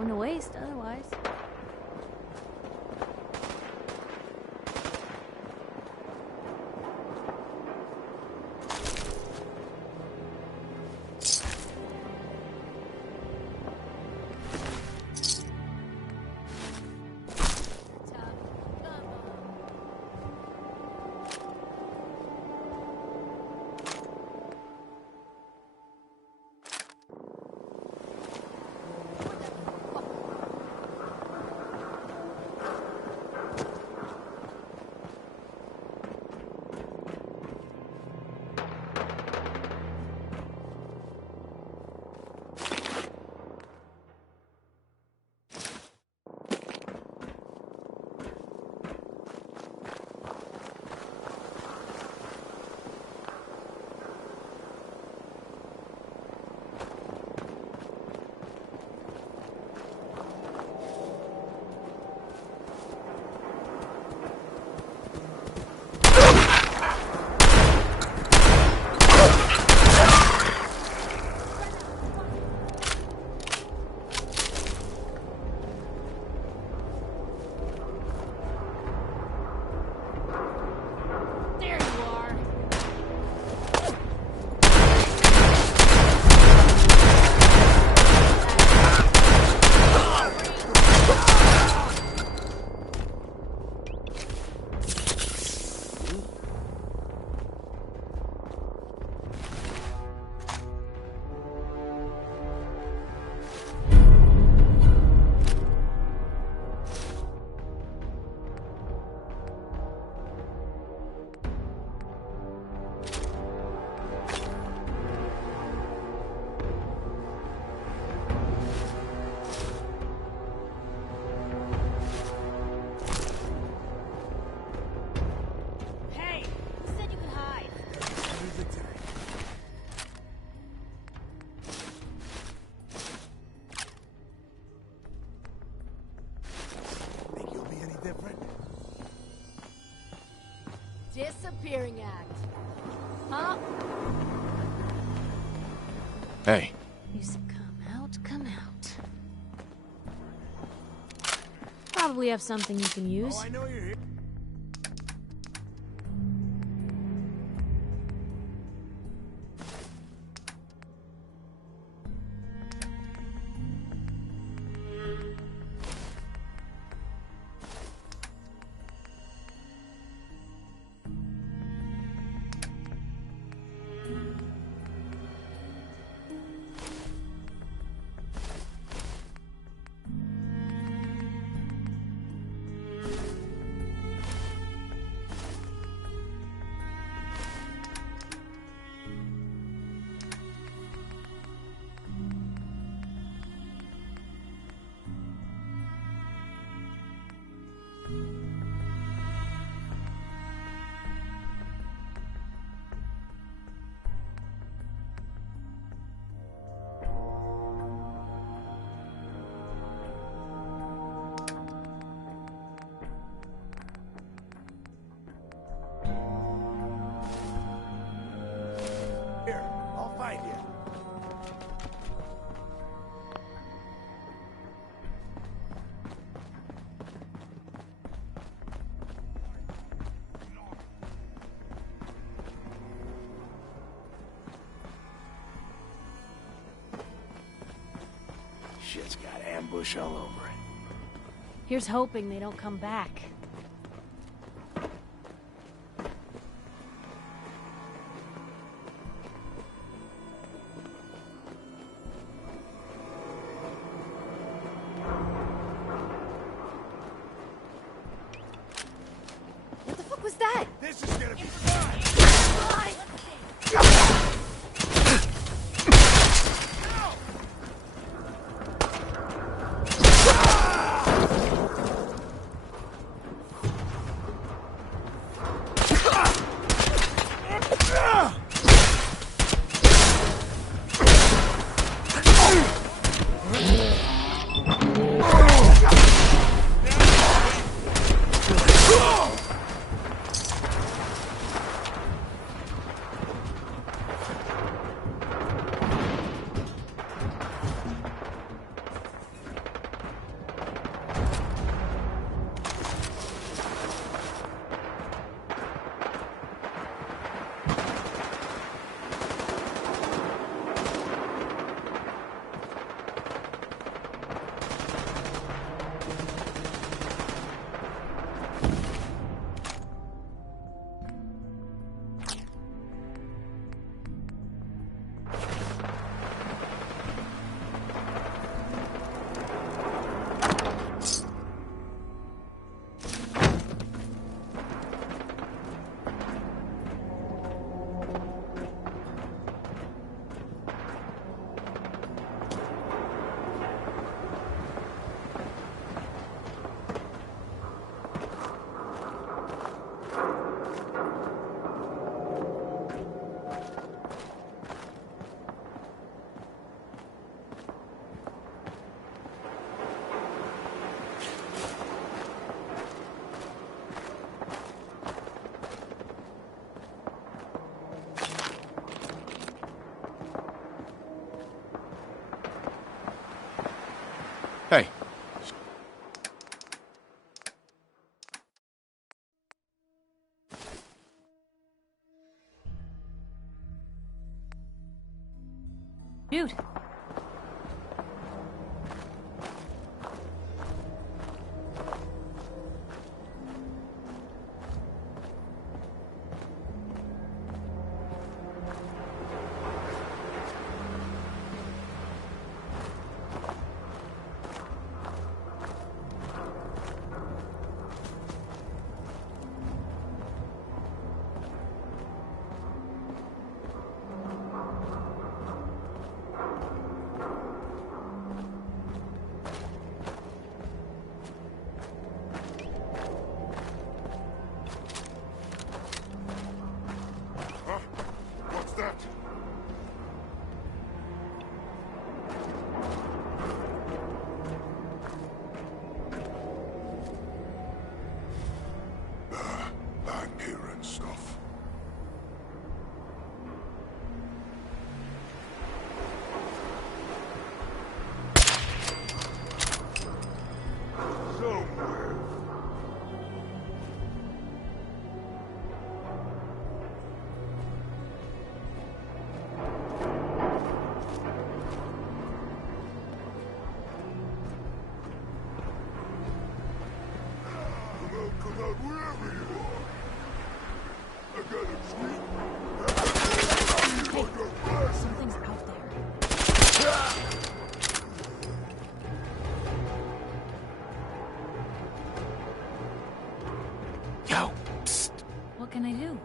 Going to waste otherwise. Disappearing act. Huh? Hey. You said come out, come out. Probably have something you can use. Oh, I know you're here. Here, I'll find you. Shit's got ambush all over it. Here's hoping they don't come back. What the fuck was that? This is gonna be fun! Hey. Dude. Huh? What's that? Back here and stuff. Somewhere. Come out wherever you are. I got a treat. Hey, Like a blast. something's out there. Yo, psst. What can I do?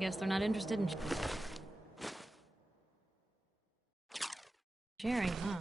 Guess they're not interested in sharing, huh?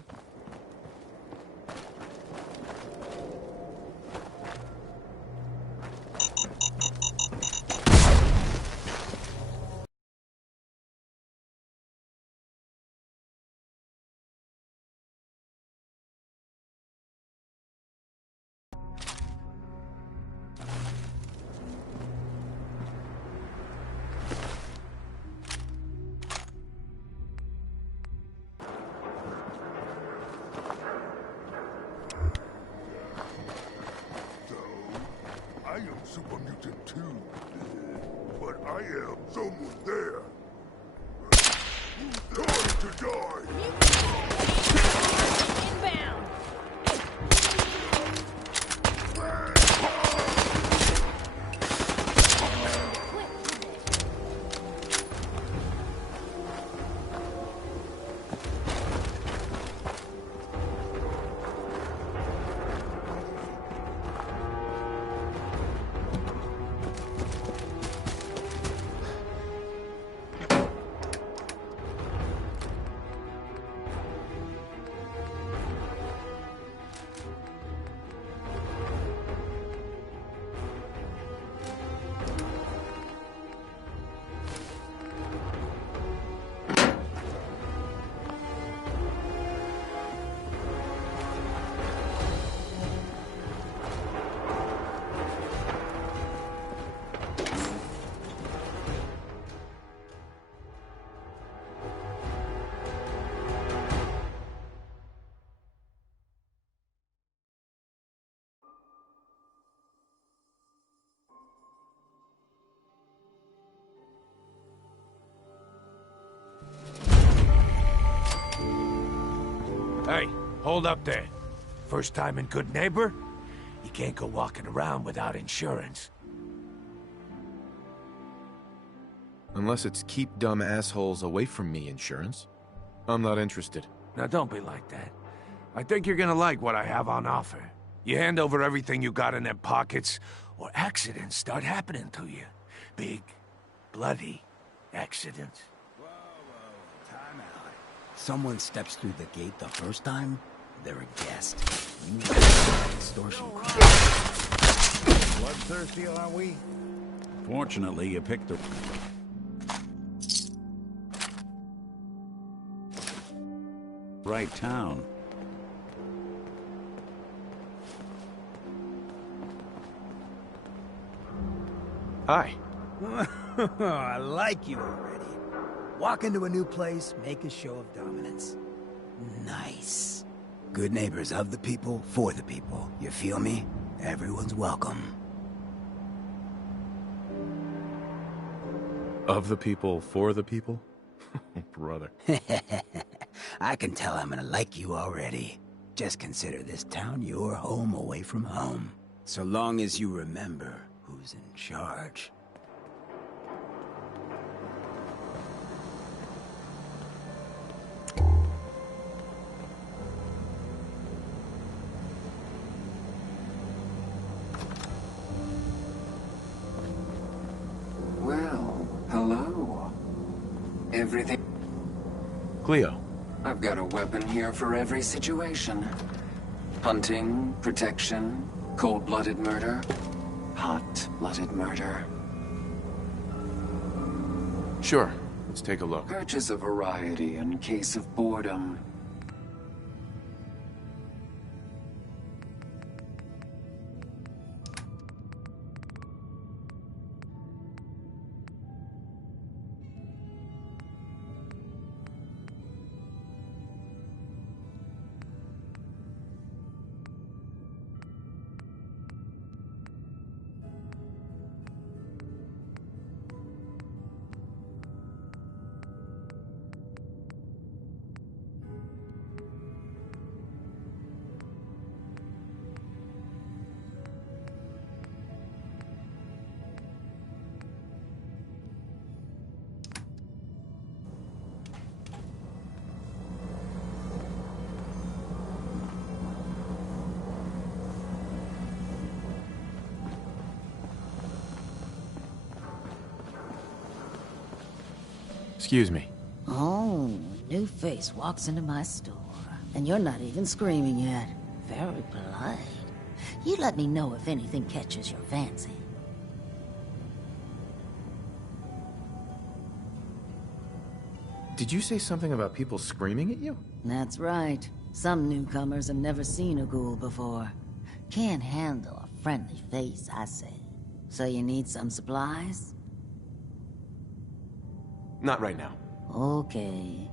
I am super mutant too. But I am someone there. Time to die! Inbound! Hey, hold up there. First time in Good Neighbor? You can't go walking around without insurance. Unless it's keep dumb assholes away from me insurance. I'm not interested. Now don't be like that. I think you're gonna like what I have on offer. You hand over everything you got in them pockets, or accidents start happening to you. Big, bloody accidents. Time out. Someone steps through the gate the first time, they're a guest. You extortion crime. Bloodthirsty, are we? Fortunately, you picked the right town. Hi. I like you already. Walk into a new place, make a show of dominance. Nice. Good neighbors of the people, for the people. You feel me? Everyone's welcome. Of the people, for the people? Brother. I can tell I'm gonna like you already. Just consider this town your home away from home. So long as you remember who's in charge. Well, hello. Everything... Cleo. I've got a weapon here for every situation. Hunting, protection, cold-blooded murder, hot-blooded murder. Sure. Let's take a look. Purchase a variety in case of boredom. Excuse me. Oh, a new face walks into my store. And you're not even screaming yet. Very polite. You let me know if anything catches your fancy. Did you say something about people screaming at you? That's right. Some newcomers have never seen a ghoul before. Can't handle a friendly face, I say. So you need some supplies? Not right now. Okay.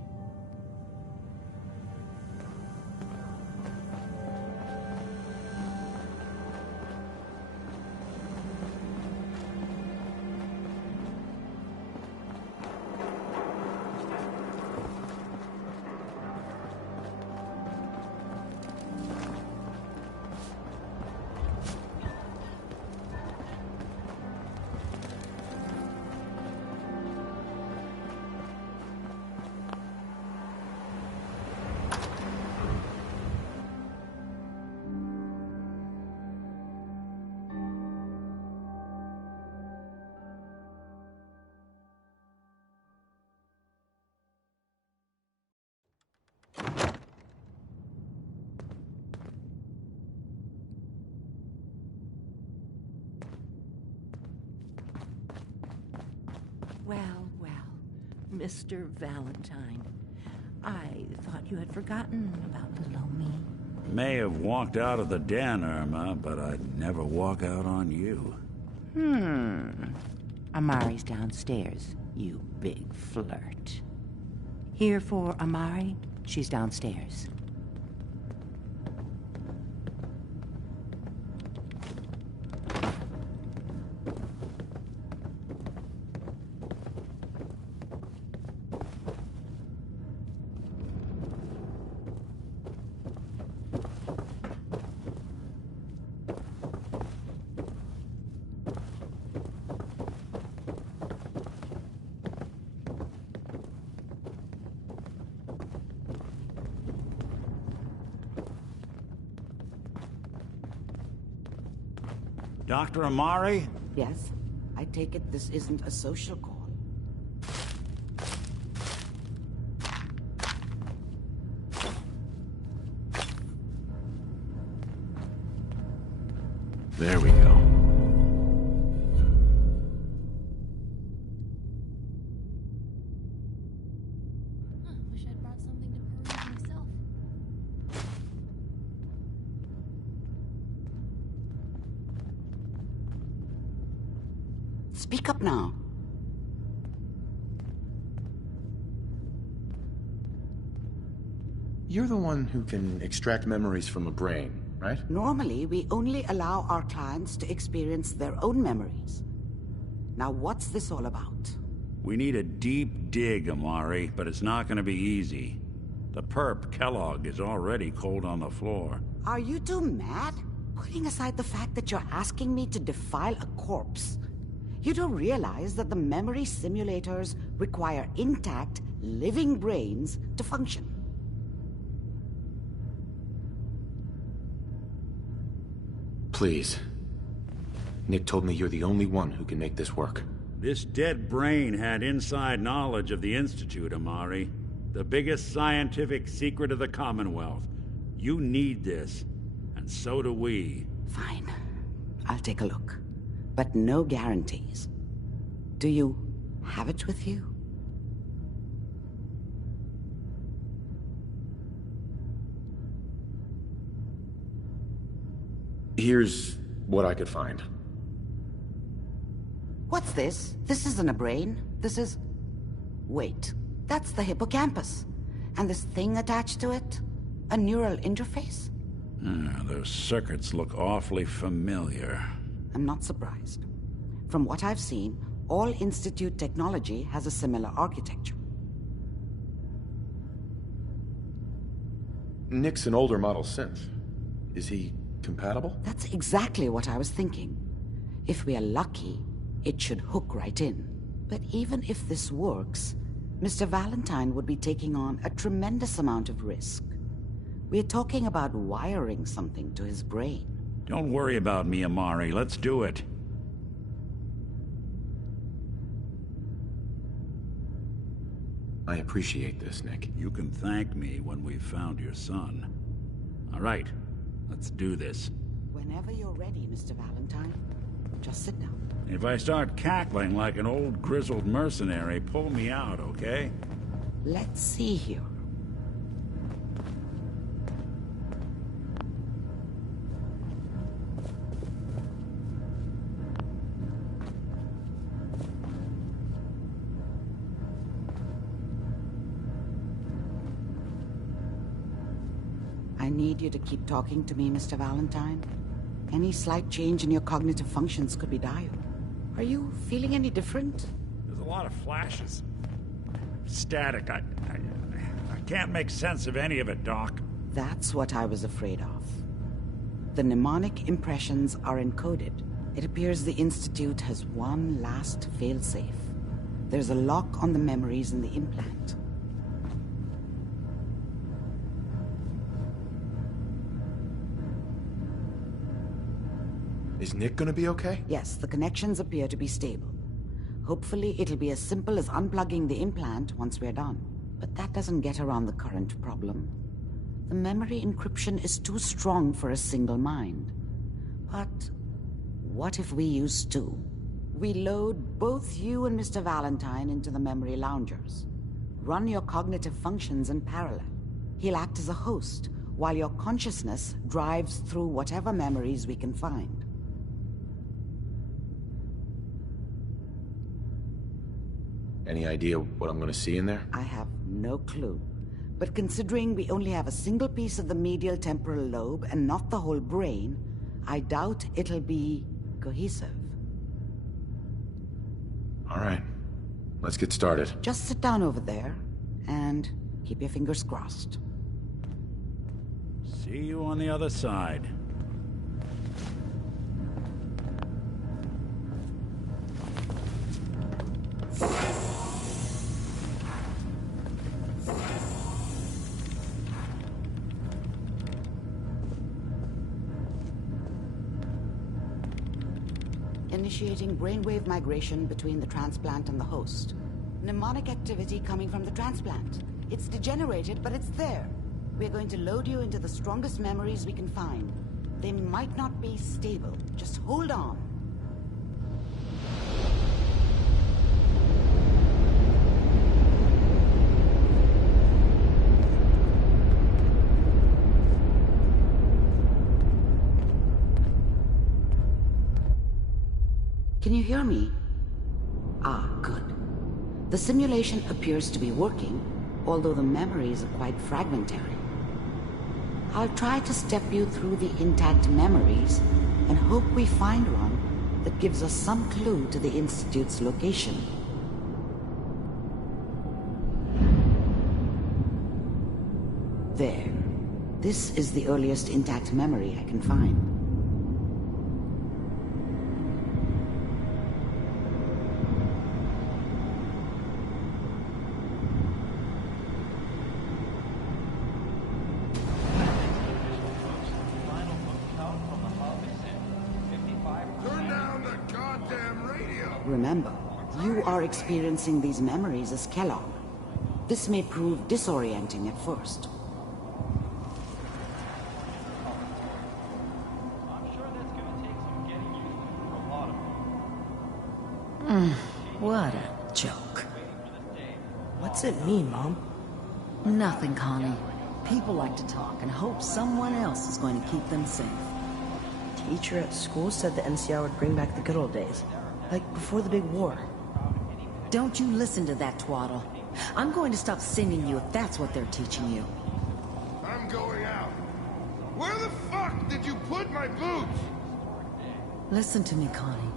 Well, well, Mr. Valentine. I thought you had forgotten about little old me. May have walked out of the den, Irma, but I'd never walk out on you. Amari's downstairs, you big flirt. Here for Amari? She's downstairs. Dr. Amari? Yes? I take it this isn't a social call. There we go. Wish I'd brought something to peruse myself. Speak up now. You're the one who can extract memories from a brain, right? Normally, we only allow our clients to experience their own memories. Now, what's this all about? We need a deep dig, Amari, but it's not gonna be easy. The perp, Kellogg, is already cold on the floor. Are you two mad? Putting aside the fact that you're asking me to defile a corpse, you don't realize that the memory simulators require intact, living brains to function. Please. Nick told me you're the only one who can make this work. This dead brain had inside knowledge of the Institute, Amari. The biggest scientific secret of the Commonwealth. You need this, and so do we. Fine. I'll take a look. But no guarantees. Do you have it with you? Here's what I could find. What's this? This isn't a brain. This is... Wait. That's the hippocampus. And this thing attached to it? A neural interface? Those circuits look awfully familiar. I'm not surprised. From what I've seen, all Institute technology has a similar architecture. Nick's an older model synth. Is he compatible? That's exactly what I was thinking. If we are lucky, it should hook right in. But even if this works, Mr. Valentine would be taking on a tremendous amount of risk. We're talking about wiring something to his brain. Don't worry about me, Amari. Let's do it. I appreciate this, Nick. You can thank me when we've found your son. All right, let's do this. Whenever you're ready, Mr. Valentine. Just sit down. If I start cackling like an old grizzled mercenary, pull me out, okay? Let's see here. I need you to keep talking to me, Mr. Valentine. Any slight change in your cognitive functions could be dire. Are you feeling any different? There's a lot of flashes. Static. I can't make sense of any of it, Doc. That's what I was afraid of. The mnemonic impressions are encoded. It appears the Institute has one last failsafe. There's a lock on the memories in the implant. Is Nick gonna be okay? Yes, the connections appear to be stable. Hopefully, it'll be as simple as unplugging the implant once we're done. But that doesn't get around the current problem. The memory encryption is too strong for a single mind. But what if we use two? We load both you and Mr. Valentine into the memory loungers. Run your cognitive functions in parallel. He'll act as a host, while your consciousness drives through whatever memories we can find. Any idea what I'm gonna see in there? I have no clue. But considering we only have a single piece of the medial temporal lobe and not the whole brain, I doubt it'll be cohesive. All right. Let's get started. Just sit down over there and keep your fingers crossed. See you on the other side. initiating brainwave migration between the transplant and the host. Mnemonic activity coming from the transplant. It's degenerated, but it's there. We're going to load you into the strongest memories we can find. They might not be stable. Just hold on. Can you hear me? Ah, good. The simulation appears to be working, although the memories are quite fragmentary. I'll try to step you through the intact memories and hope we find one that gives us some clue to the Institute's location. There. This is the earliest intact memory I can find. Remember, you are experiencing these memories as Kellogg. This may prove disorienting at first. What a joke. What's it mean, Mom? Nothing, Connie. People like to talk and hope someone else is going to keep them safe. Teacher at school said the NCR would bring back the good old days. Like before the big war. Don't you listen to that twaddle. I'm going to stop singing you if that's what they're teaching you. I'm going out. Where the fuck did you put my boots? Listen to me, Connie.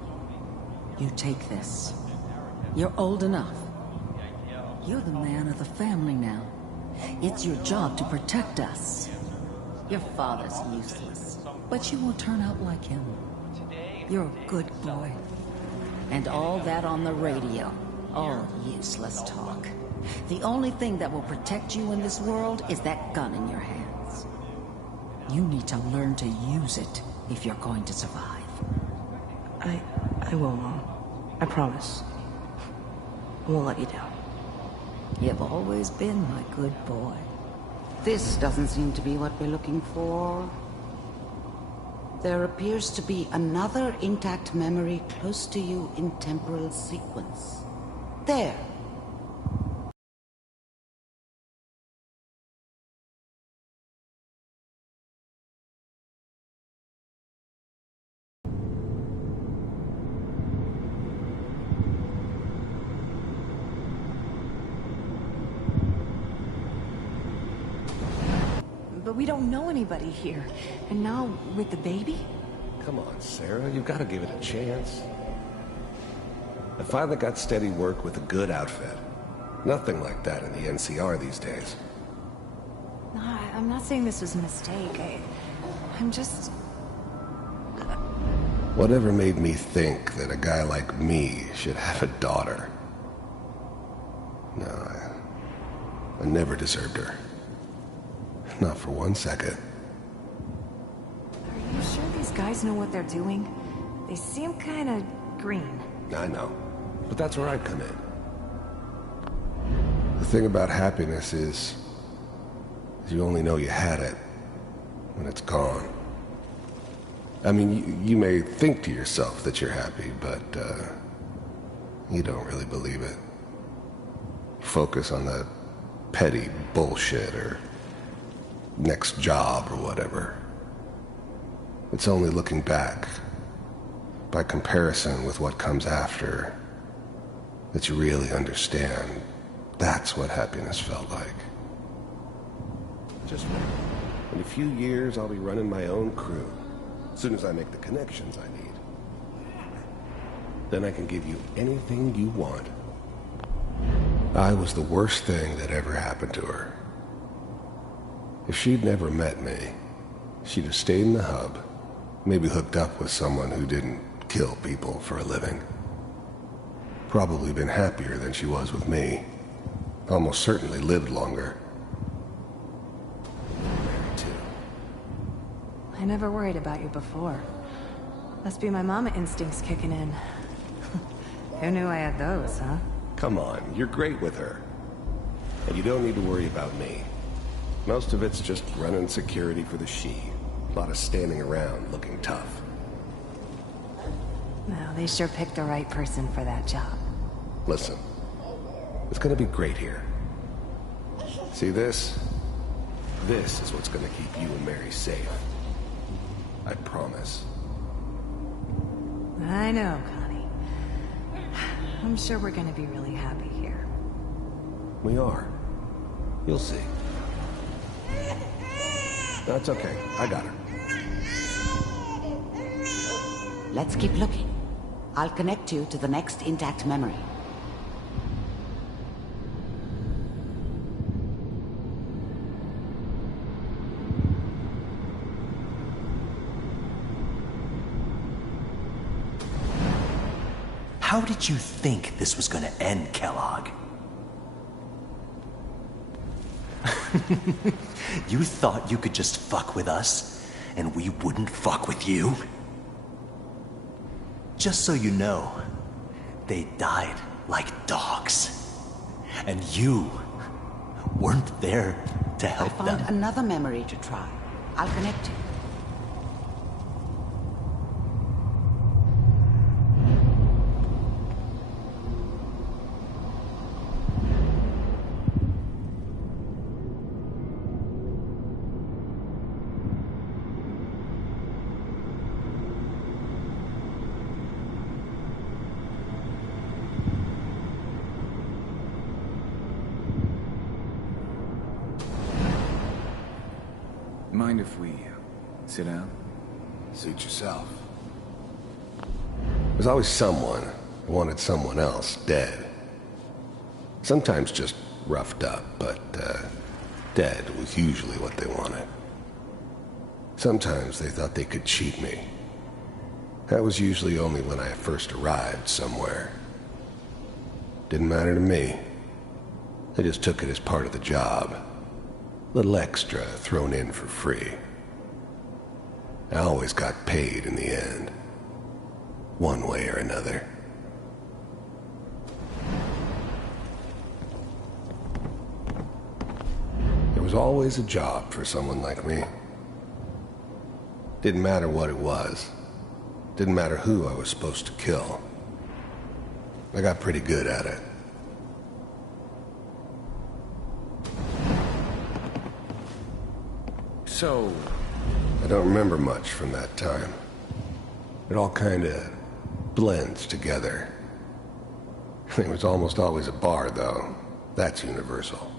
You take this. You're old enough. You're the man of the family now. It's your job to protect us. Your father's useless, but you will turn out like him. You're a good boy. And all that on the radio, all useless talk. The only thing that will protect you in this world is that gun in your hands. You need to learn to use it if you're going to survive. I will, Mom. I promise. I won't let you down. You've always been my good boy. This doesn't seem to be what we're looking for. There appears to be another intact memory close to you in temporal sequence. There. But we don't know anybody here. And now, with the baby? Come on, Sarah, you've got to give it a chance. I finally got steady work with a good outfit. Nothing like that in the NCR these days. No, I'm not saying this was a mistake. I'm just... Whatever made me think that a guy like me should have a daughter? No, I never deserved her. Not for 1 second. Are you sure these guys know what they're doing? They seem kind of green. I know, but that's where I come in. The thing about happiness is you only know you had it when it's gone. I mean, you may think to yourself that you're happy, but you don't really believe it. Focus on that petty bullshit or next job or whatever. It's only looking back, by comparison with what comes after, that you really understand that's what happiness felt like. Just wait. In a few years, I'll be running my own crew, as soon as I make the connections I need. Then I can give you anything you want. I was the worst thing that ever happened to her. If she'd never met me, she'd have stayed in the hub, maybe hooked up with someone who didn't kill people for a living. Probably been happier than she was with me. Almost certainly lived longer. I never worried about you before. Must be my mama instincts kicking in. Who knew I had those, huh? Come on, you're great with her. And you don't need to worry about me. Most of it's just running security for the She. A lot of standing around looking tough. Well, they sure picked the right person for that job. Listen, it's gonna be great here. See this? This is what's gonna keep you and Mary safe. I promise. I know, Connie. I'm sure we're gonna be really happy here. We are. You'll see. That's okay. I got her. Let's keep looking. I'll connect you to the next intact memory. How did you think this was gonna end, Kellogg? You thought you could just fuck with us, and we wouldn't fuck with you? Just so you know, they died like dogs. And you weren't there to help I found them. another memory to try. I'll connect you. Mind if we sit down? Suit yourself. There's always someone who wanted someone else dead. Sometimes just roughed up, but dead was usually what they wanted. Sometimes they thought they could cheat me. That was usually only when I first arrived somewhere. Didn't matter to me. I just took it as part of the job. Little extra thrown in for free. I always got paid in the end. One way or another. There was always a job for someone like me. Didn't matter what it was. Didn't matter who I was supposed to kill. I got pretty good at it. So... I don't remember much from that time. It all kinda blends together. There was almost always a bar, though. That's universal.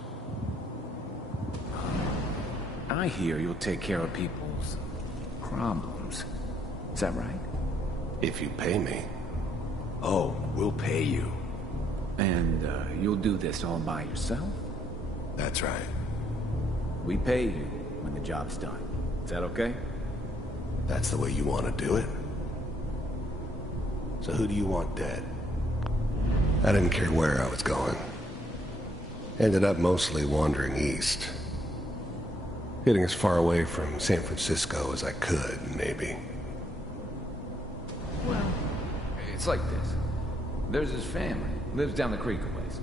I hear you'll take care of people's problems. Is that right? If you pay me. Oh, we'll pay you. And you'll do this all by yourself? That's right. We pay you when the job's done. Is that okay? That's the way you want to do it? So who do you want dead? I didn't care where I was going. Ended up mostly wandering east. Getting as far away from San Francisco as I could, maybe. Well, it's like this. There's his family. Lives down the creek a ways.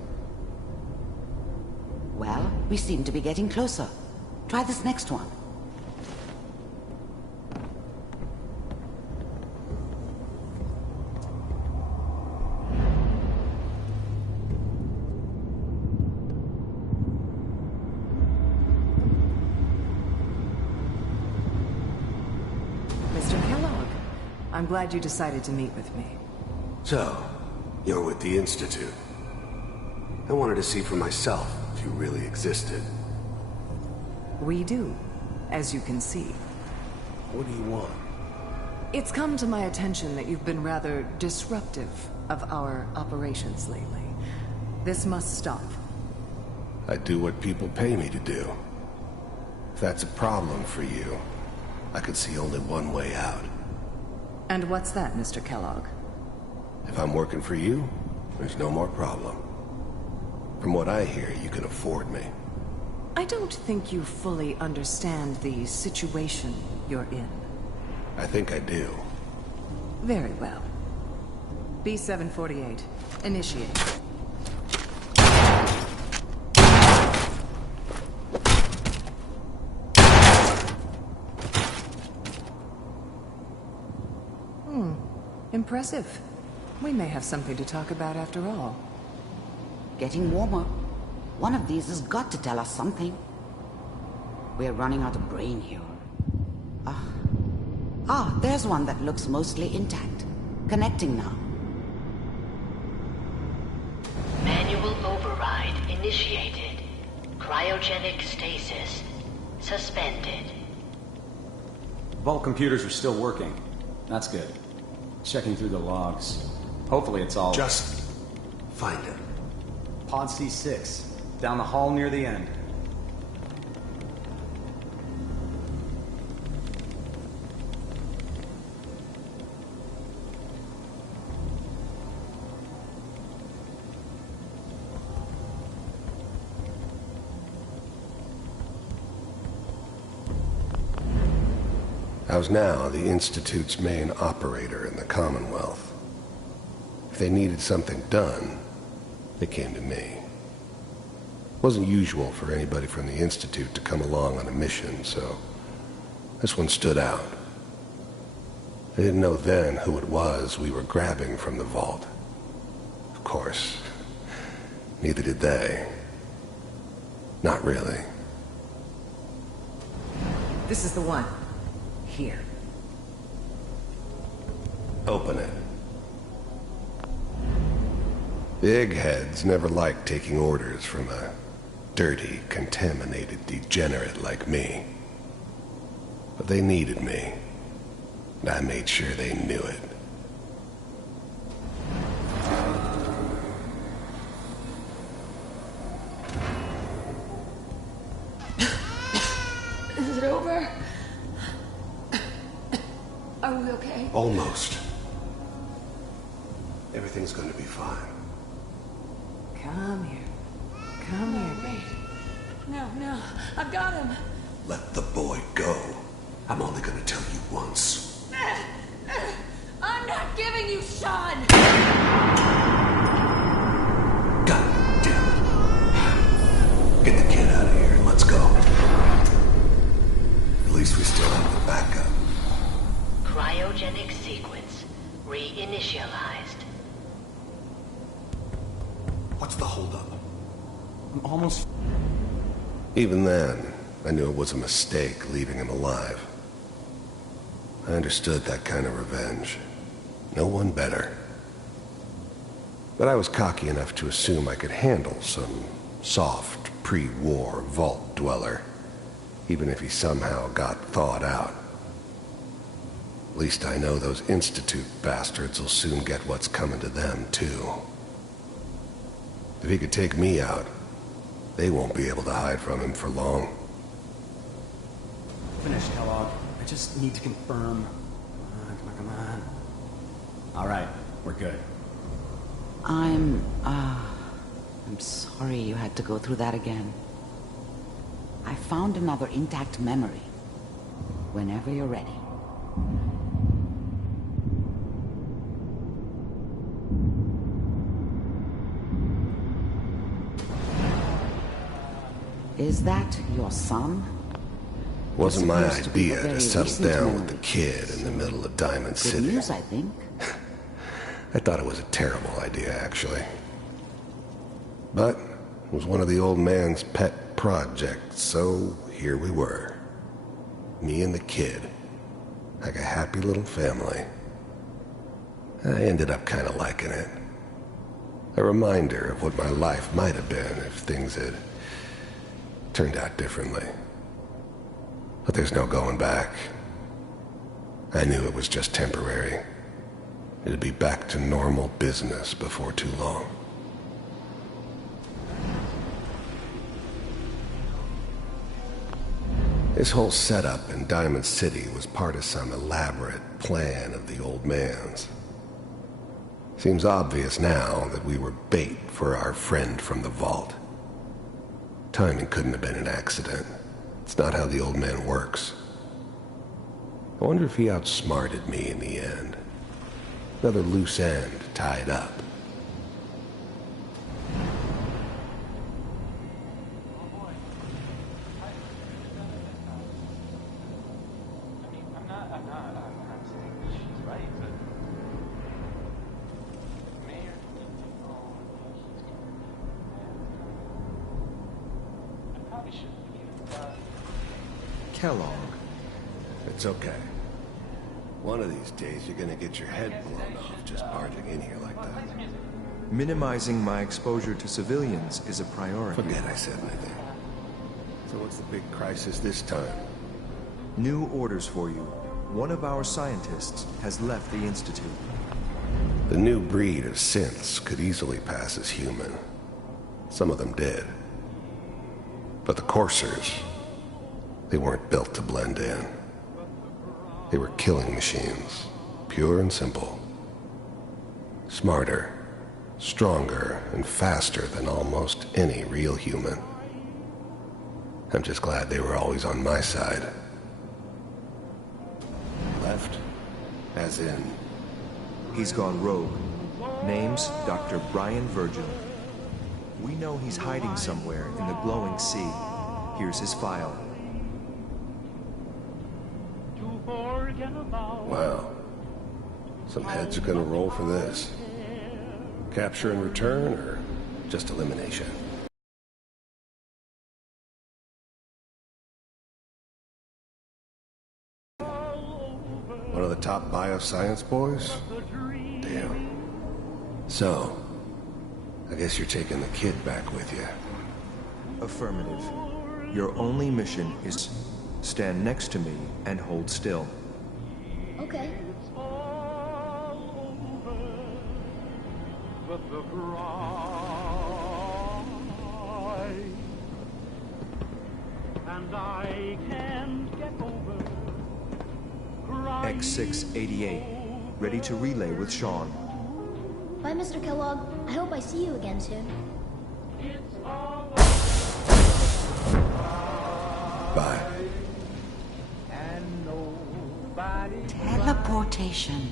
Well, we seem to be getting closer. Try this next one. Mr. Kellogg, I'm glad you decided to meet with me. So, you're with the Institute. I wanted to see for myself if you really existed. We do, as you can see. What do you want? It's come to my attention that you've been rather disruptive of our operations lately. This must stop. I do what people pay me to do. If that's a problem for you, I could see only one way out. And what's that, Mr. Kellogg? If I'm working for you, there's no more problem. From what I hear, you can afford me. I don't think you fully understand the situation you're in. I think I do. Very well. B-748. Initiate. Impressive. We may have something to talk about after all. Getting warmer. One of these has got to tell us something. We're running out of brain here. There's one that looks mostly intact. Connecting now. Manual override initiated. Cryogenic stasis suspended. Vault computers are still working. That's good. Checking through the logs. Hopefully it's all... Just find it. Pod C6. Down the hall near the end. I was now the Institute's main operator in the Commonwealth. If they needed something done, they came to me. It wasn't usual for anybody from the Institute to come along on a mission, so this one stood out. I didn't know then who it was we were grabbing from the vault. Of course, neither did they. Not really. This is the one. Here. Open it. Big heads never liked taking orders from a dirty, contaminated degenerate like me. But they needed me, and I made sure they knew it. Is it over? Are we okay? Almost. Everything's going to be fine. Come here. Come here, baby. No, I've got him. Let the boy go. I'm only going to tell you once. I'm not giving you Sean! God damn it. Get the kid out of here and let's go. At least we still have the backup. Cryogenic sequence reinitialized. What's the holdup? I'm almost... Even then, I knew it was a mistake leaving him alive. I understood that kind of revenge. No one better. But I was cocky enough to assume I could handle some soft, pre-war vault dweller, even if he somehow got thawed out. At least I know those Institute bastards will soon get what's coming to them, too. If he could take me out, they won't be able to hide from him for long. Finish, Kellogg. I just need to confirm. Come on. All right, we're good. I'm sorry you had to go through that again. I found another intact memory. Whenever you're ready. Is that your son? Wasn't my idea very to settle recent down memory. with the kid in the middle of Diamond Good City. news, I think. I thought it was a terrible idea, actually. But it was one of the old man's pet projects, so here we were. Me and the kid. Like a happy little family. I ended up kind of liking it. A reminder of what my life might have been if things had turned out differently. But there's no going back. I knew it was just temporary. It'd be back to normal business before too long. This whole setup in Diamond City was part of some elaborate plan of the old man's. Seems obvious now that we were bait for our friend from the vault. Timing couldn't have been an accident. It's not how the old man works. I wonder if he outsmarted me in the end. Another loose end tied up. Kellogg. It's okay. One of these days you're gonna get your head blown off just barging in here like that. Minimizing my exposure to civilians is a priority. Forget I said anything. So what's the big crisis this time? New orders for you. One of our scientists has left the Institute. The new breed of synths could easily pass as human. Some of them did. But the coursers, they weren't built to blend in. They were killing machines, pure and simple. Smarter, stronger, and faster than almost any real human. I'm just glad they were always on my side. Left? As in? He's gone rogue. Name's Dr. Brian Virgil. We know he's hiding somewhere in the glowing sea. Here's his file. Wow. Some heads are gonna roll for this. Capture and return, or just elimination? One of the top bioscience boys? Damn. So, I guess you're taking the kid back with you. Affirmative. Your only mission is stand next to me and hold still. Okay. X688, ready to relay with Sean. Bye, Mr. Kellogg. I hope I see you again soon. Bye. Teleportation.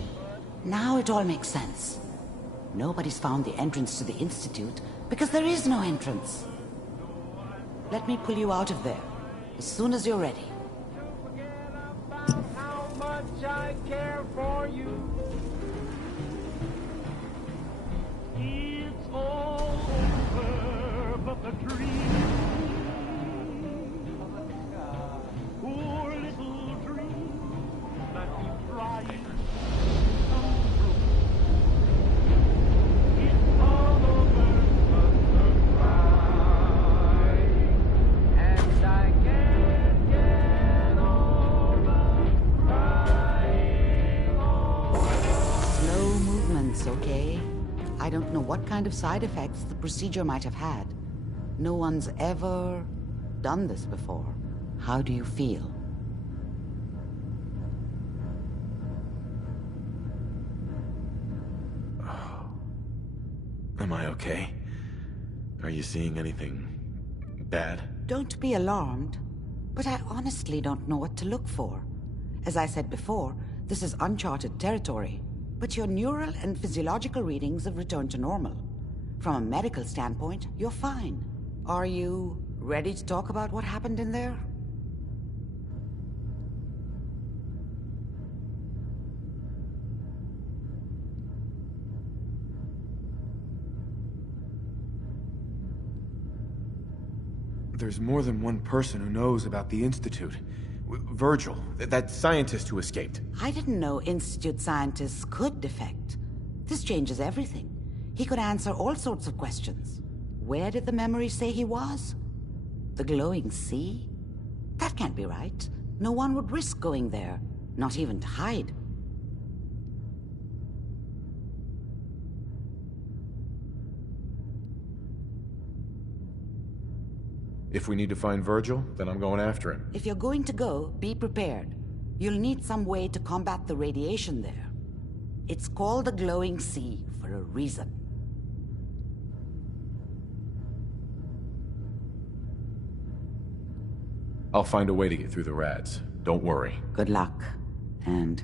Now it all makes sense. Nobody's found the entrance to the Institute because there is no entrance. Let me pull you out of there as soon as you're ready. How much I care for you. It's all over, but the dream. Poor little dream that you tried to come true. It's all over, but the cry. And I can't get over crying over. Slow movements, okay? I don't know what kind of side effects the procedure might have had. No one's ever done this before. How do you feel? Am I okay? Are you seeing anything bad? Don't be alarmed, but I honestly don't know what to look for. As I said before, this is uncharted territory, but your neural and physiological readings have returned to normal. From a medical standpoint, you're fine. Are you ready to talk about what happened in there? There's more than one person who knows about the Institute. Virgil, that scientist who escaped. I didn't know Institute scientists could defect. This changes everything. He could answer all sorts of questions. Where did the memory say he was? The glowing sea? That can't be right. No one would risk going there, not even to hide. If we need to find Virgil, then I'm going after him. If you're going to go, be prepared. You'll need some way to combat the radiation there. It's called the glowing sea for a reason. I'll find a way to get through the rads. Don't worry. Good luck. And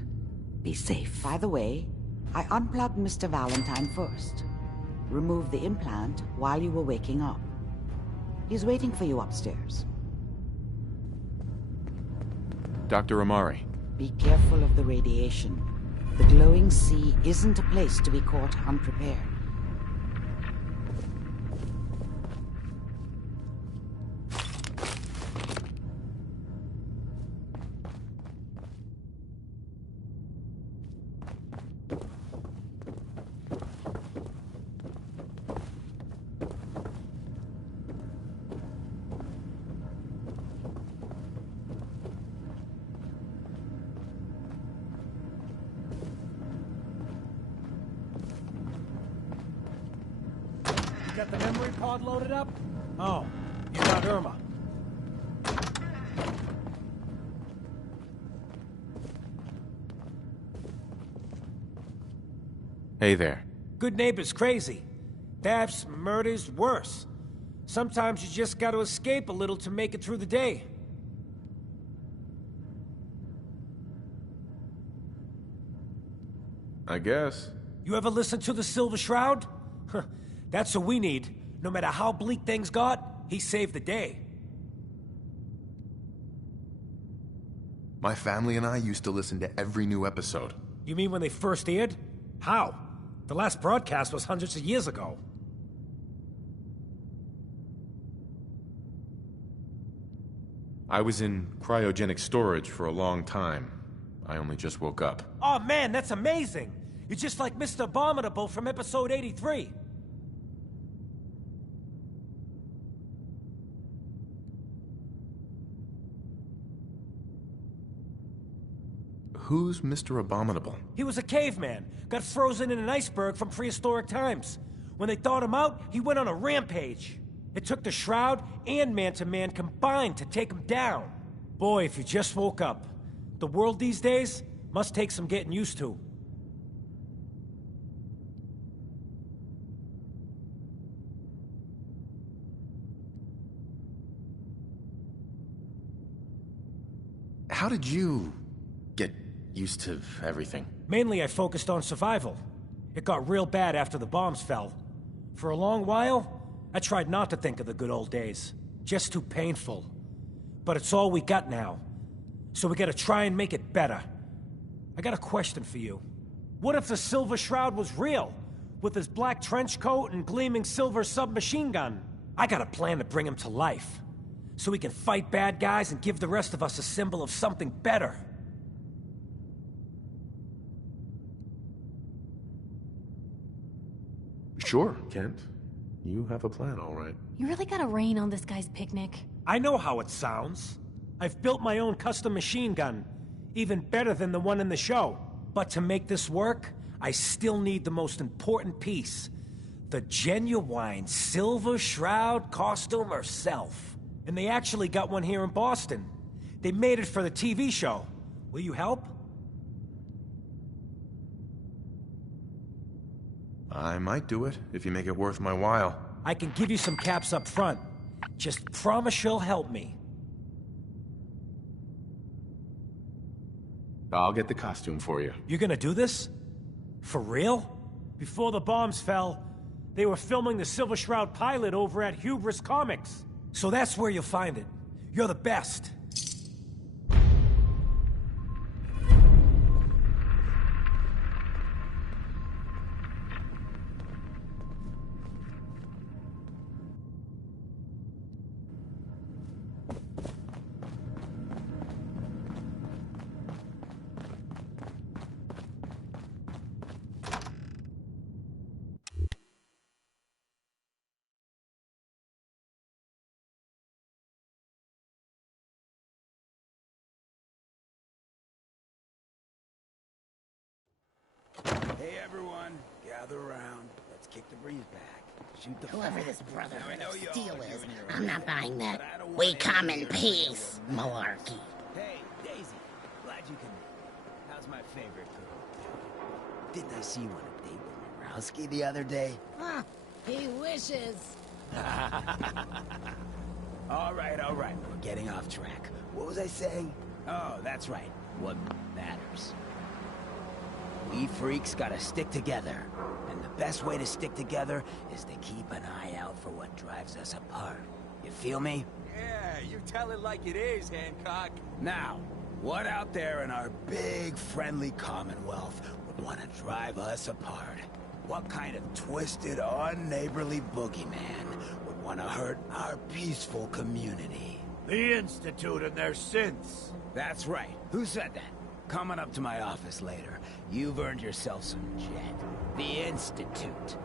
be safe. By the way, I unplugged Mr. Valentine first. Removed the implant while you were waking up. He's waiting for you upstairs. Dr. Amari. Be careful of the radiation. The glowing sea isn't a place to be caught unprepared. Got the memory pod loaded up? Oh, you got Irma. Hey there. Good neighbor's crazy. Thefts, murders, worse. Sometimes you just gotta escape a little to make it through the day. I guess. You ever listen to the Silver Shroud? That's what we need. No matter how bleak things got, he saved the day. My family and I used to listen to every new episode. You mean when they first aired? How? The last broadcast was hundreds of years ago. I was in cryogenic storage for a long time. I only just woke up. Oh man, that's amazing! You're just like Mr. Abominable from episode 83. Who's Mr. Abominable? He was a caveman, got frozen in an iceberg from prehistoric times. When they thawed him out, he went on a rampage. It took the Shroud and Man-to-Man combined to take him down. Boy, if you just woke up. The world these days must take some getting used to. How did you get used to everything? Mainly I focused on survival. It got real bad after the bombs fell. For a long while, I tried not to think of the good old days. Just too painful. But it's all we got now. So we gotta try and make it better. I got a question for you. What if the Silver Shroud was real? With his black trench coat and gleaming silver submachine gun? I got a plan to bring him to life. So we can fight bad guys and give the rest of us a symbol of something better. Sure, Kent. You have a plan, all right. You really gotta rain on this guy's picnic. I know how it sounds. I've built my own custom machine gun. Even better than the one in the show. But to make this work, I still need the most important piece. The genuine Silver Shroud costume herself. And they actually got one here in Boston. They made it for the TV show. Will you help? I might do it, if you make it worth my while. I can give you some caps up front. Just promise you'll help me. I'll get the costume for you. You're gonna do this? For real? Before the bombs fell, they were filming the Silver Shroud pilot over at Hubris Comics. So that's where you'll find it. You're the best. Hey everyone, gather around. Let's kick the breeze back. Shoot the Whoever this Brotherhood of Steel is, I'm not buying that "we come in peace" malarkey. Hey, Daisy. Glad you can make it. How's my favorite girl? Didn't I see you on a date with Mirowski the other day? Ah, he wishes. All right. We're getting off track. What was I saying? Oh, that's right. What matters. We freaks gotta stick together. And the best way to stick together is to keep an eye out for what drives us apart. You feel me? Yeah, you tell it like it is, Hancock. Now, what out there in our big, friendly Commonwealth would want to drive us apart? What kind of twisted, unneighborly boogeyman would want to hurt our peaceful community? The Institute and their synths. That's right. Who said that? Coming up to my office later, you've earned yourself some jet. The Institute.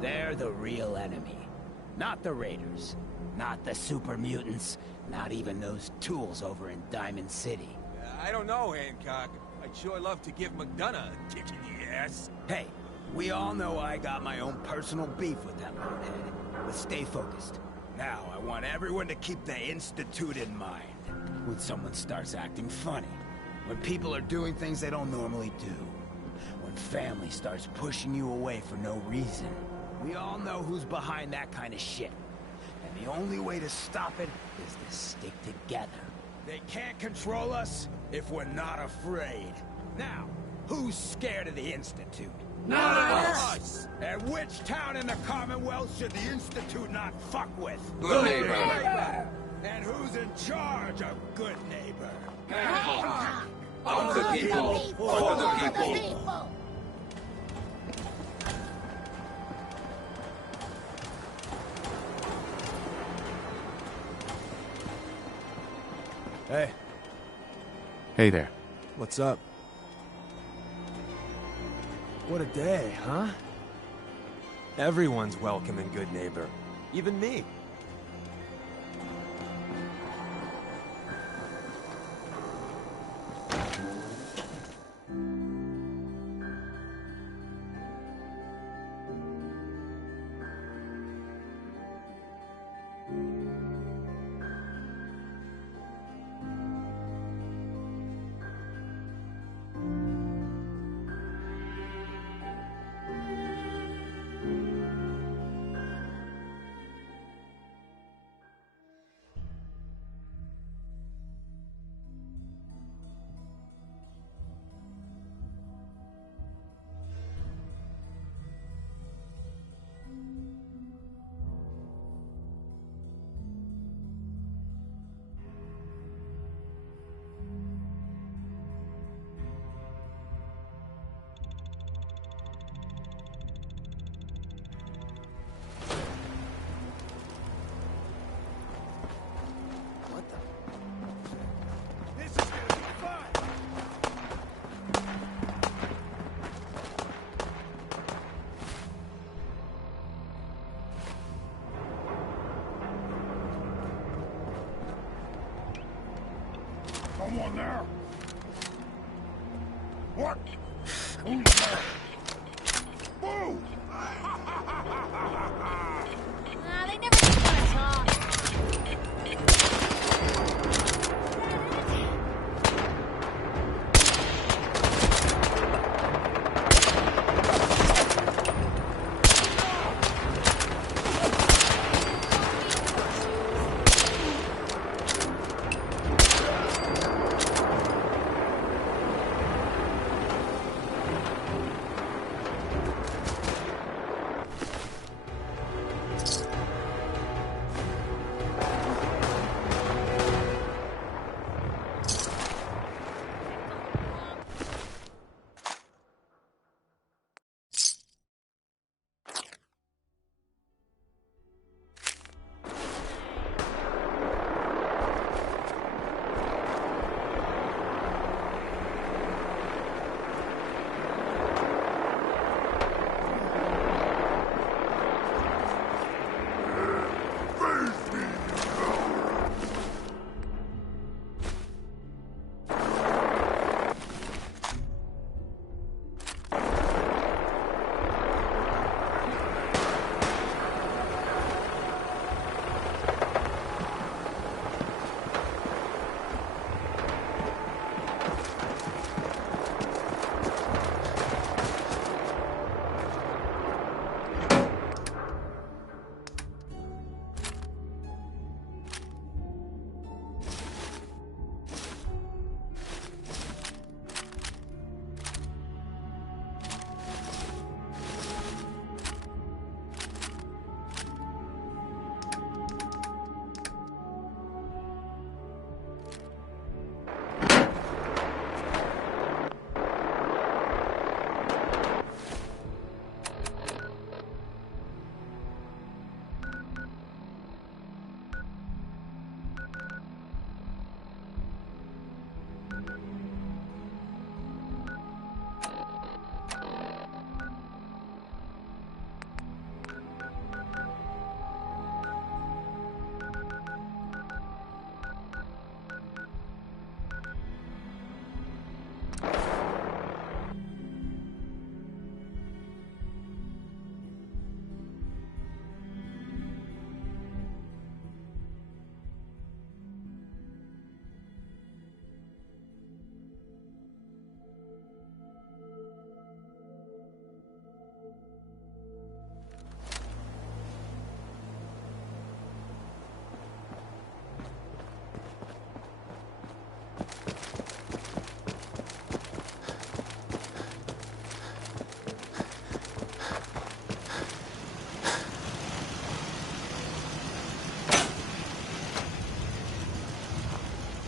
They're the real enemy. Not the Raiders. Not the super mutants. Not even those tools over in Diamond City. I don't know, Hancock. I'd sure love to give McDonough a kick in the ass. Hey, we all know I got my own personal beef with that bonehead. But stay focused. Now, I want everyone to keep the Institute in mind. When someone starts acting funny. When people are doing things they don't normally do. When family starts pushing you away for no reason. We all know who's behind that kind of shit. And the only way to stop it is to stick together. They can't control us if we're not afraid. Now, who's scared of the Institute? None of us! And which town in the Commonwealth should the Institute not fuck with? Good Neighbor! And who's in charge of Good Neighbor? Hancock! Of the people, for the people! Hey. Hey there. What's up? What a day, huh? Everyone's welcome and Good Neighbor. Even me. Someone there? What? Who's there? Move! They never just wanna talk.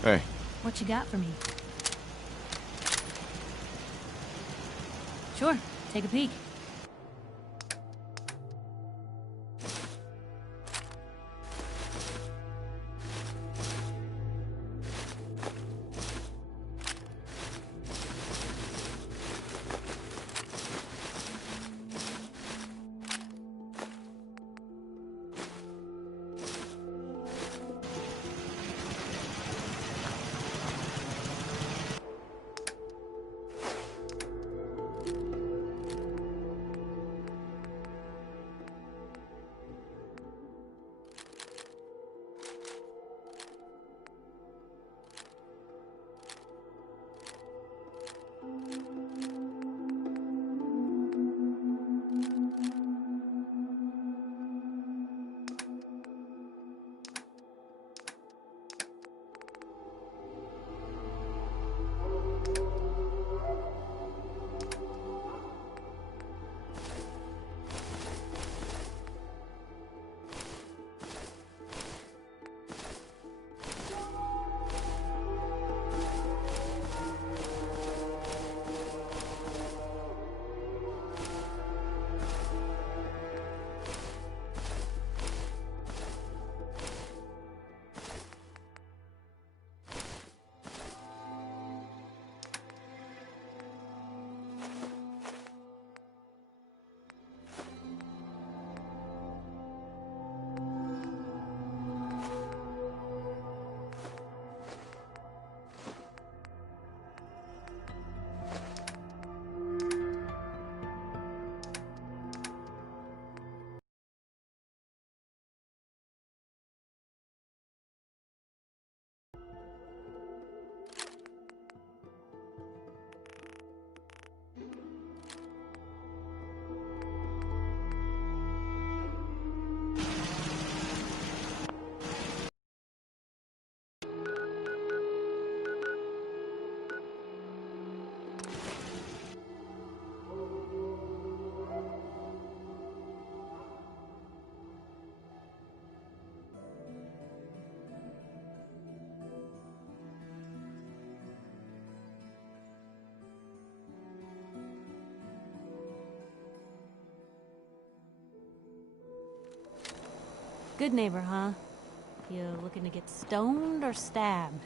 Hey. What you got for me? Sure, take a peek. Good neighbor, huh? You looking to get stoned or stabbed?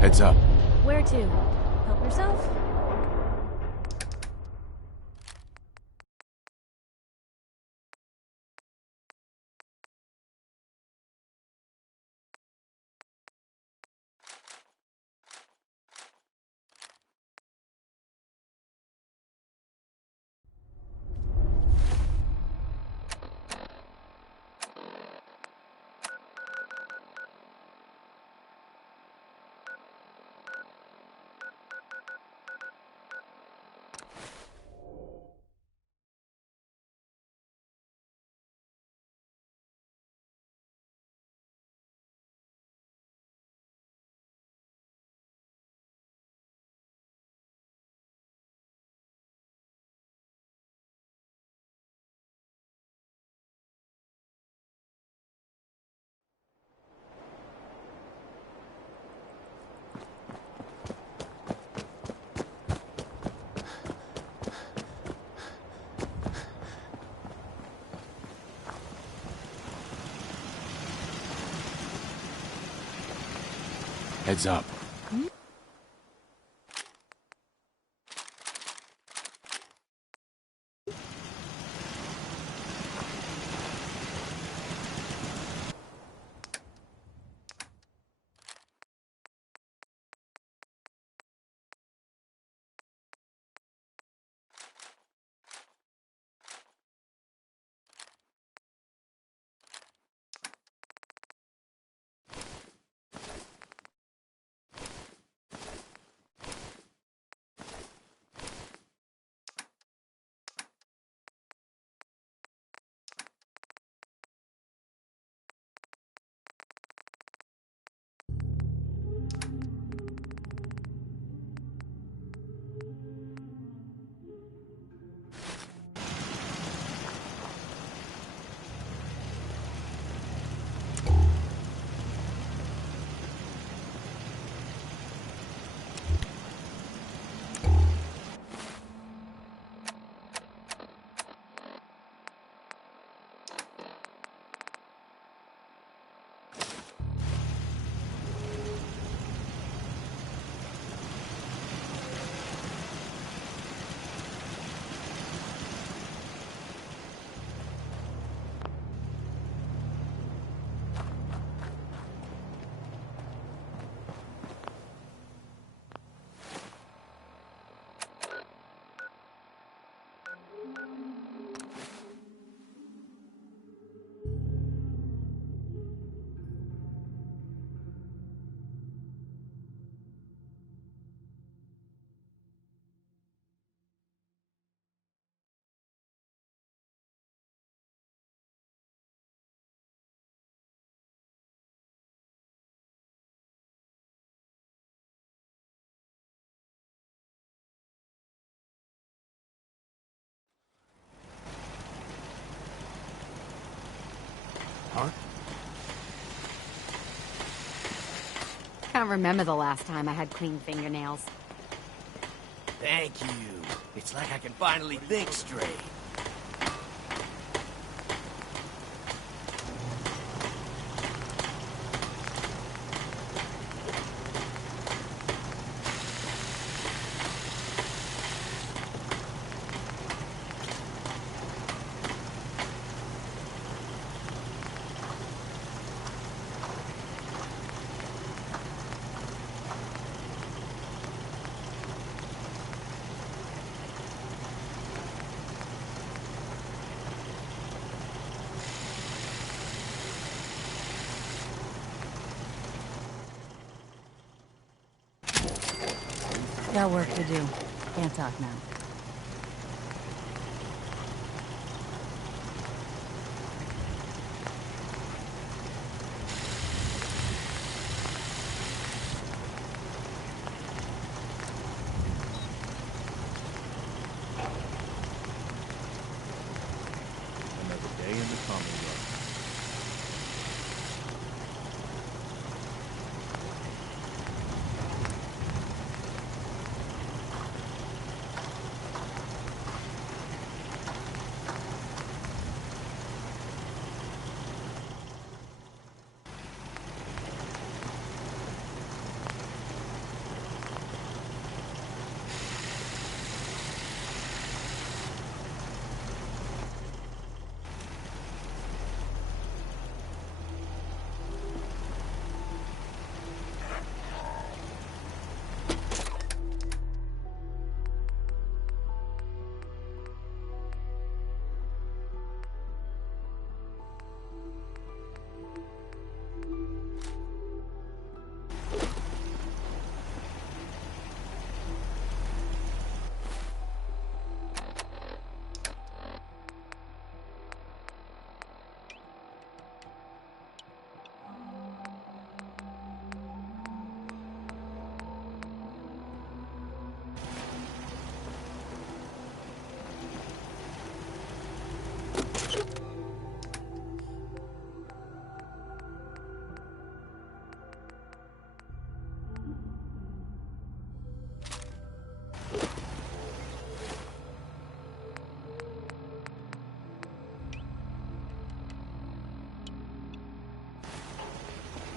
Heads up. Where to? Help yourself? Heads up. Can't remember the last time I had clean fingernails. Thank you. It's like I can finally think straight. Got work to do. Can't talk now. Another day in the Commonwealth.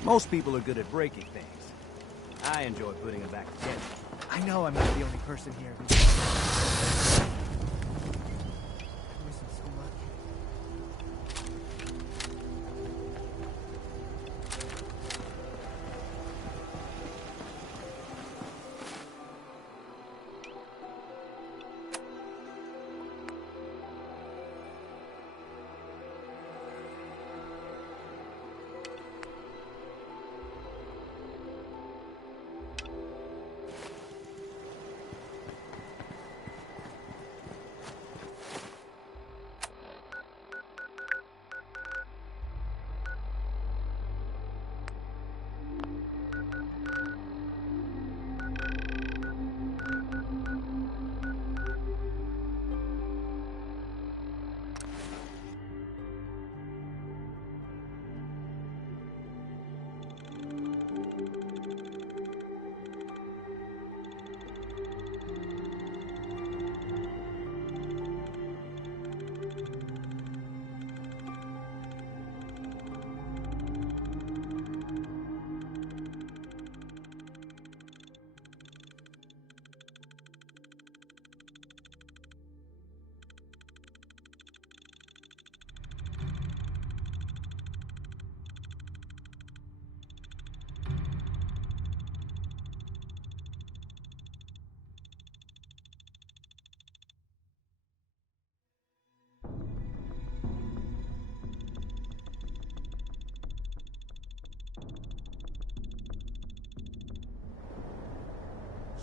Most people are good at breaking things. I enjoy putting them back together. I know I'm not the only person here who... I miss him so much.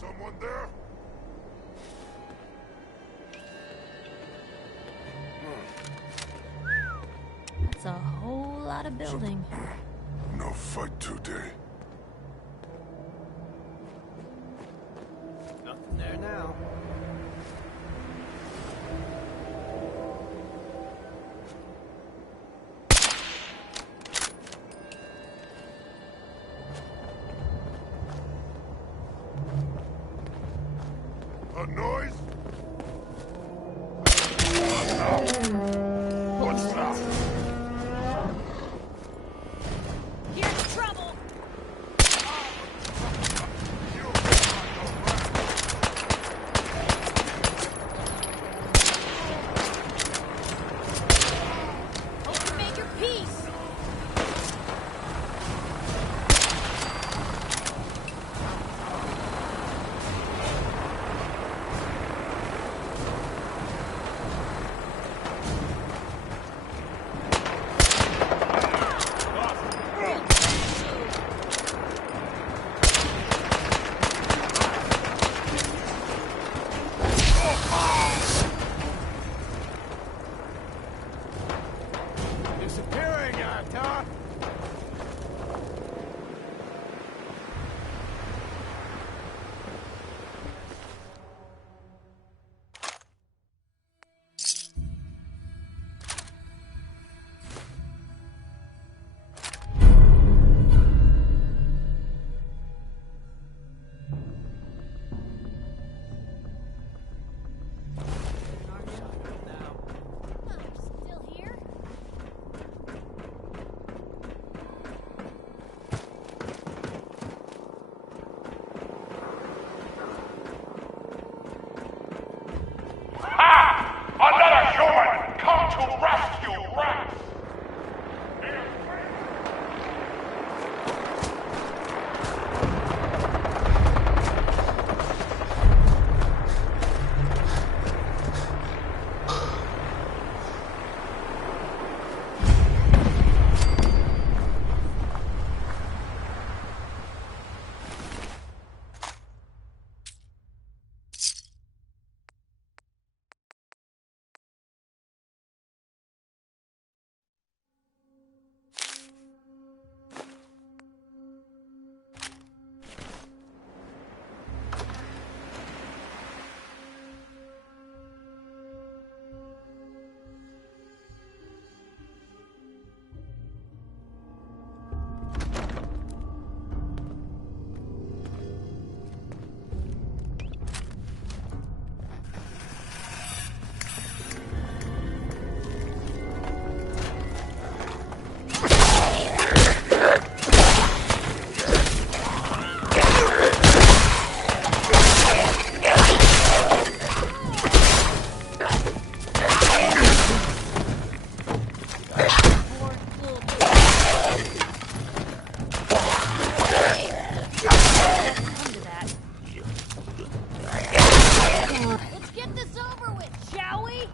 Someone there? That's a whole lot of building. No fight today. Nothing there now. A noise? What's that? Here's trouble! Hope you made your peace! Disappearing act, huh? Still here? Another human come to rescue rats! Let's get this over with, shall we?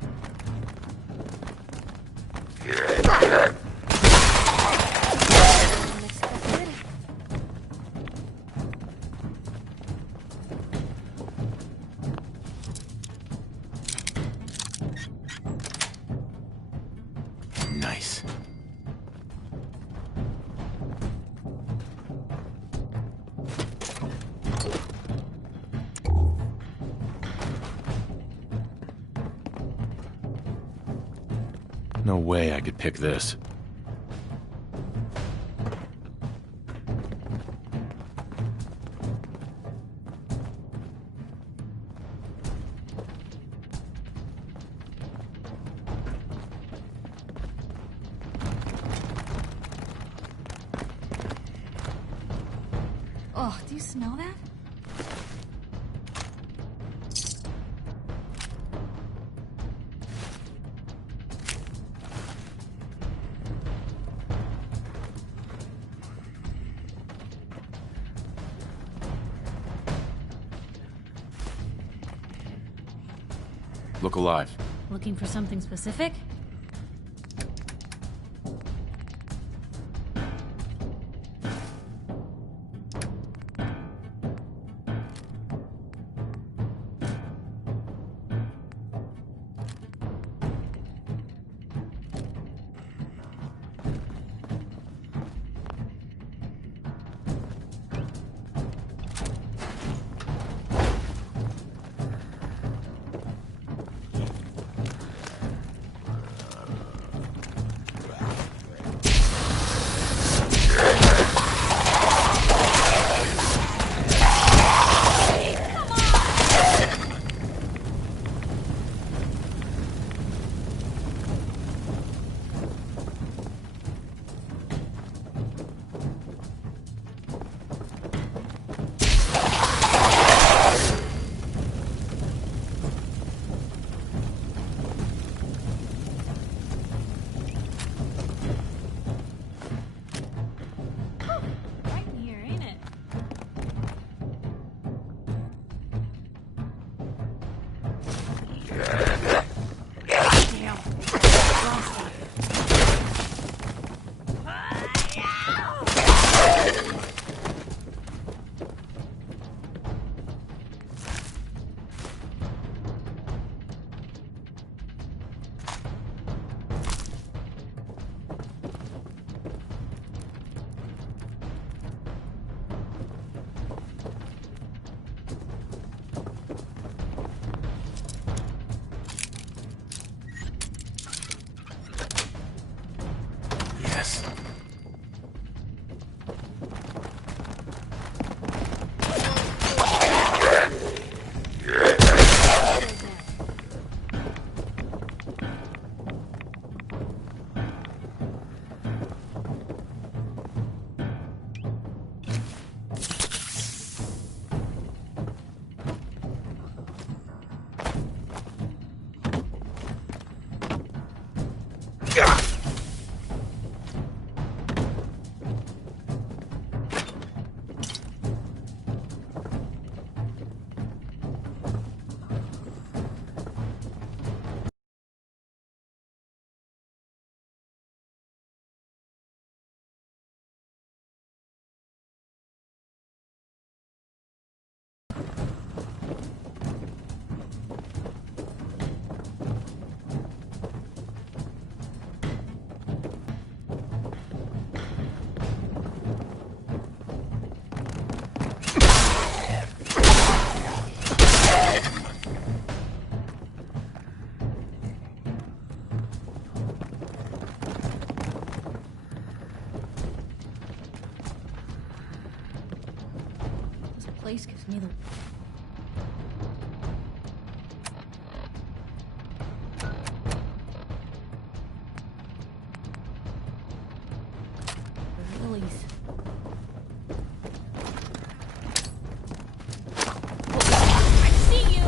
Nice. No way I could pick this. Oh, do you smell that? Look alive. Looking for something specific? Place gives me the... Lilies. I see you!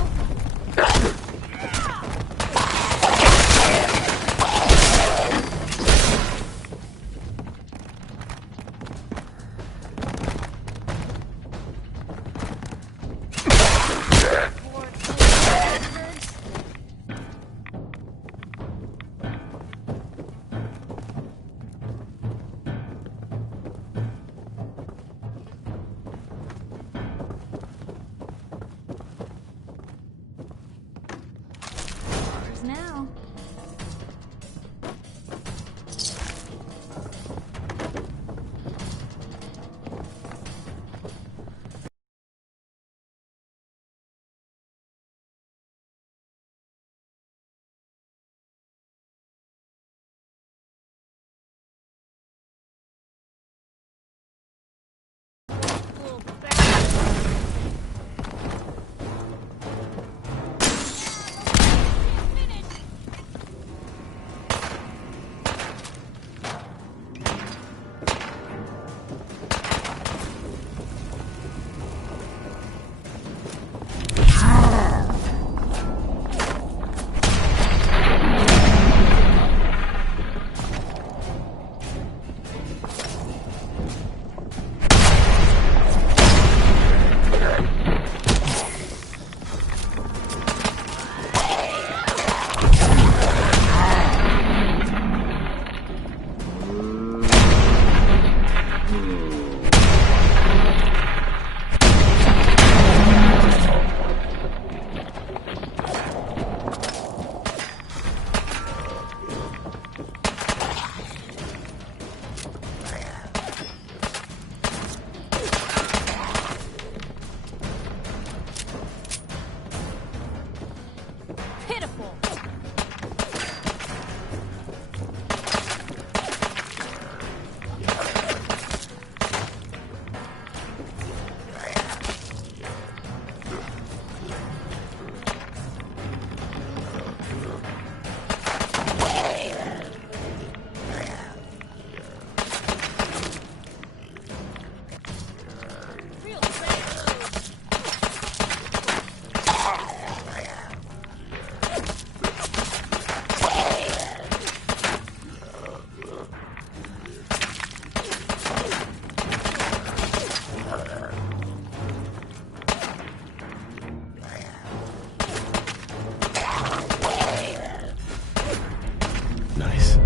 Nice.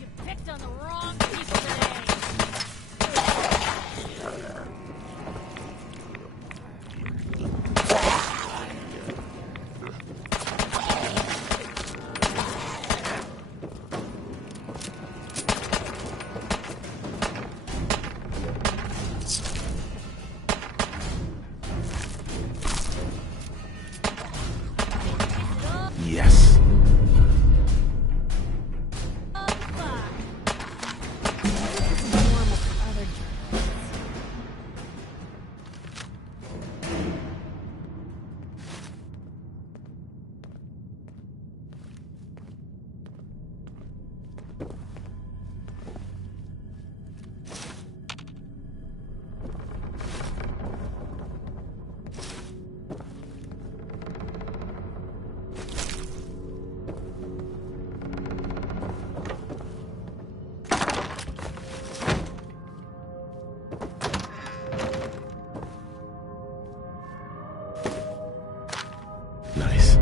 You picked on the wrong people today. Yes. Nice.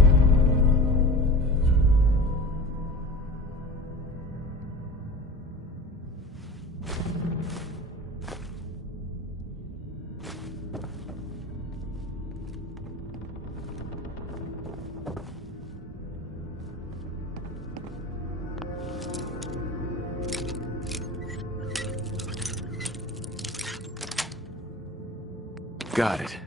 Got it.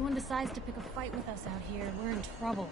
anyone decides to pick a fight with us out here, we're in trouble.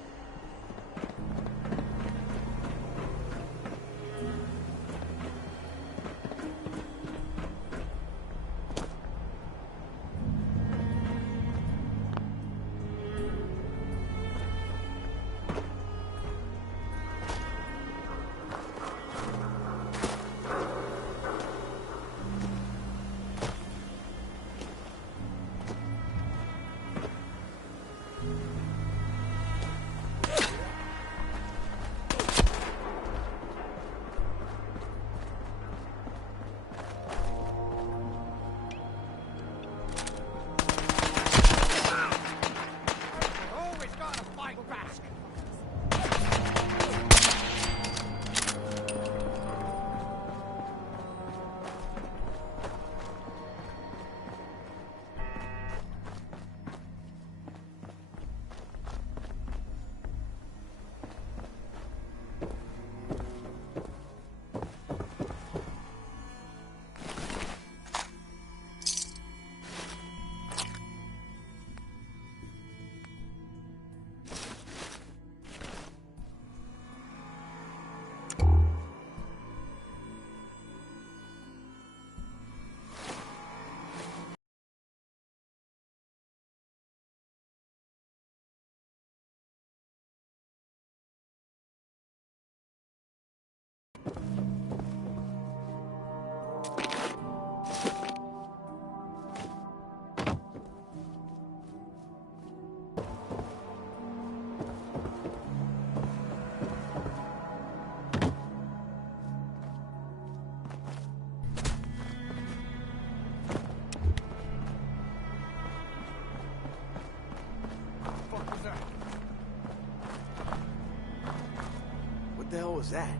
What the hell was that?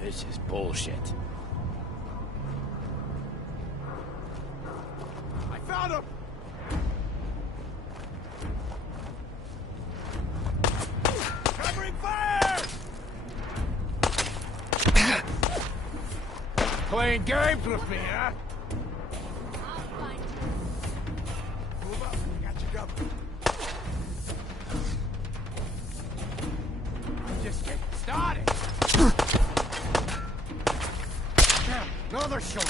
This is bullshit. I found him! Covering fire! Playing games with me, huh? Move up, I got you covered. I'm just getting started. Damn, another shoulder.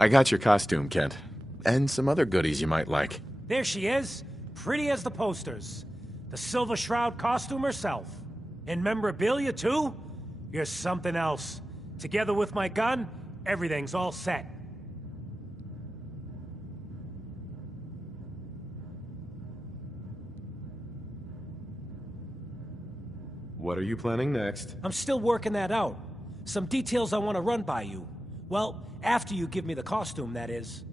I got your costume, Kent. And some other goodies you might like. There she is, pretty as the posters. The Silver Shroud costume herself. And memorabilia, too? You're something else. Together with my gun, everything's all set. What are you planning next? I'm still working that out. Some details I want to run by you. Well, after you give me the costume, that is.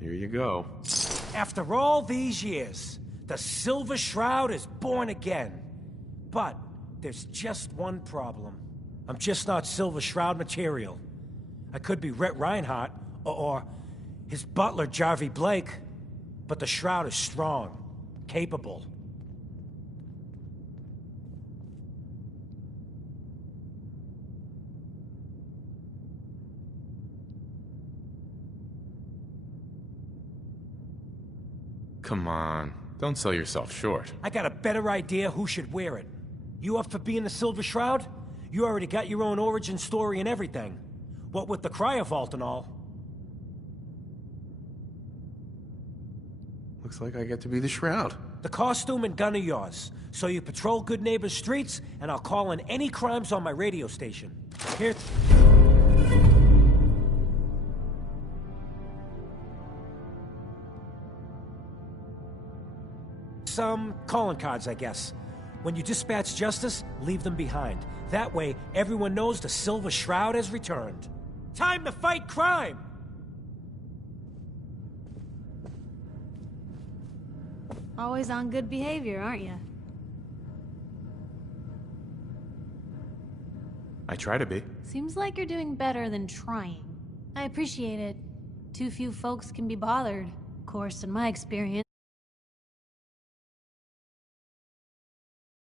Here you go. After all these years, the Silver Shroud is born again. But there's just one problem. I'm just not Silver Shroud material. I could be Rhett Reinhardt, or his butler, Jarvie Blake. But the Shroud is strong, capable. Come on, don't sell yourself short. I got a better idea who should wear it. You up for being the Silver Shroud? You already got your own origin story and everything. What with the cryovault and all. Looks like I get to be the Shroud. The costume and gun are yours. So you patrol Good Neighbor's streets, and I'll call in any crimes on my radio station. Here... some calling cards, I guess. When you dispatch justice, leave them behind. That way, everyone knows the Silver Shroud has returned. Time to fight crime! Always on good behavior, aren't you? I try to be. Seems like you're doing better than trying. I appreciate it. Too few folks can be bothered. Of course, in my experience.